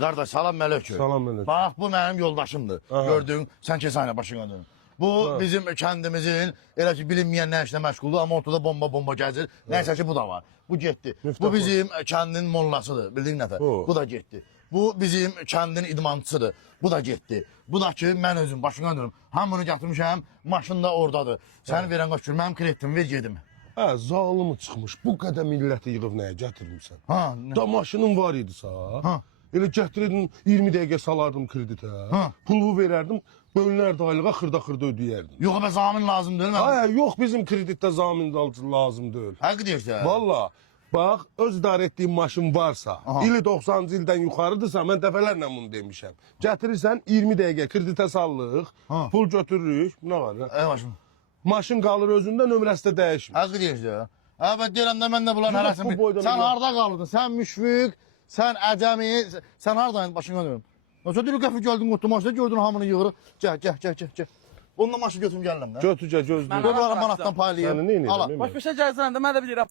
Qardaş, salam mələküm. Salam mələküm. Bax, bu mənim yoldaşımdır. Aha. Gördün, sən kesanə başına dönün. Bu Ha. bizim kəndimizin, elə ki bilinməyən nə işlə məşğuldur, amma ortada bomba gəzir. Nəysə ki, bu da var. Bu getdi. Müftəh Bu bizim kəndin mollasıdır, bildin nəfər. Bu da getdi. Bu bizim kəndin idmançısıdır. Bu da getdi. Bu da ki, mən özüm başına dönüm. Hamını gətirmişəm, maşın da oradadır. Səni verən qaç mənim kreditimi ver gedim. Hə, zalımı çıxmış. Bu qədər milləti yığıb nəyə gətirmirsən? Ha, Da maşının var idi sa. Ha. Elə gətirirdim 20 dəqiqə salardım kreditə. Ha. Pulu verərdim, bölünərdi aylığa xırda ödəyərdim. yox, bə zamin lazım deyil mən. Ay, yox bizim kreditdə zamin lazım deyil. Həqiq deyirsən. Valla, bax, öz idarə etdiyin maşın varsa, Aha. ili 90-cı ildən yuxarıdırsa, mən dəfələrlə bunu demişəm. Gətirirsən 20 dəqiqə kreditə sallıq, Ha. pul götürürük, nə var? Ey maşın. Maşın qalır özündə, nömrəsi də dəyişmir. Həqiq deyirsən. Hə, bə deyirəm də mən də bunların Yox, hərəsini bu boyda sən yox. harda qaldın? Sən müşfiq, sən əcəmi, sən hardaydın başına dönüm. Yoxsa deyir qəfil gəldin qutlu maşına gördün hamını yığırıq. Gəl. Bununla maşını götürüm gəlirəm də. Götürcə gözləyir. Qoy bana manatdan paylayım. Səni nə edirəm? Ala. Baş başa gəlsən də mən də bilirəm.